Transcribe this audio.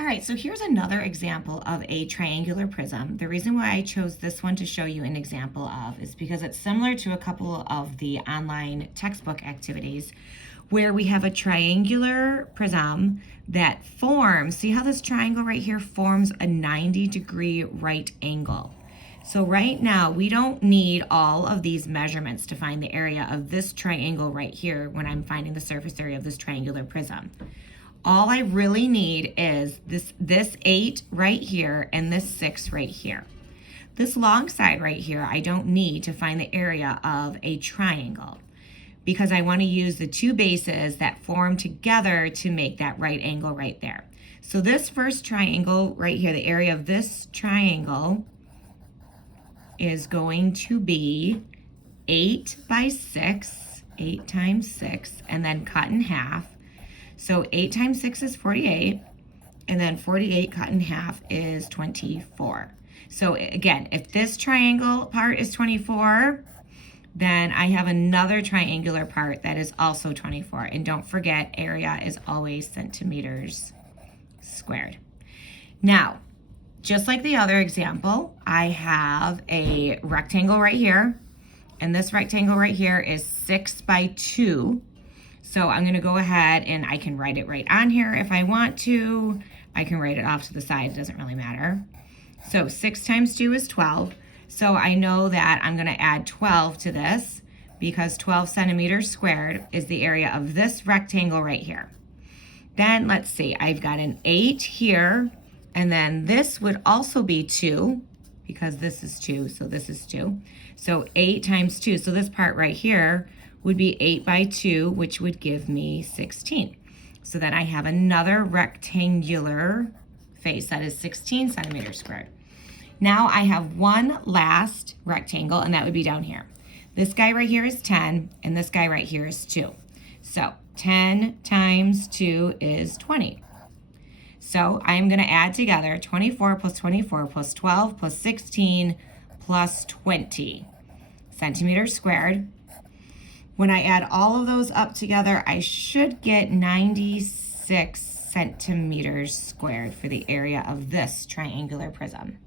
All right, so here's another example of a triangular prism. The reason why I chose this one to show you an example of is because it's similar to a couple of the online textbook activities where we have a triangular prism that forms, see how this triangle right here forms a 90-degree right angle. So right now, we don't need all of these measurements to find the area of this triangle right here when I'm finding the surface area of this triangular prism. All I really need is this 8 right here and this 6 right here. This long side right here, I don't need to find the area of a triangle because I want to use the two bases that form together to make that right angle right there. So this first triangle right here, the area of this triangle is going to be 8 by 6, 8 times 6, and then cut in half. So 8 times 6 is 48, and then 48 cut in half is 24. So again, if this triangle part is 24, then I have another triangular part that is also 24. And don't forget, area is always centimeters squared. Now, just like the other example, I have a rectangle right here, and this rectangle right here is 6 by 2. So I'm going to go ahead and I can write it right on here if I want to. I can write it off to the side. It doesn't really matter. So 6 times 2 is 12. So I know that I'm going to add 12 to this because 12 centimeters squared is the area of this rectangle right here. Then let's see. I've got an 8 here. And then this would also be 2 because this is 2. So this is 2. So 8 times 2. So this part right here would be 8 by 2, which would give me 16. So then I have another rectangular face that is 16 centimeters squared. Now I have one last rectangle, and that would be down here. This guy right here is 10, and this guy right here is 2. So 10 times 2 is 20. So I'm going to add together 24 plus 24 plus 12 plus 16 plus 20 centimeters squared. When I add all of those up together, I should get 96 centimeters squared for the area of this triangular prism.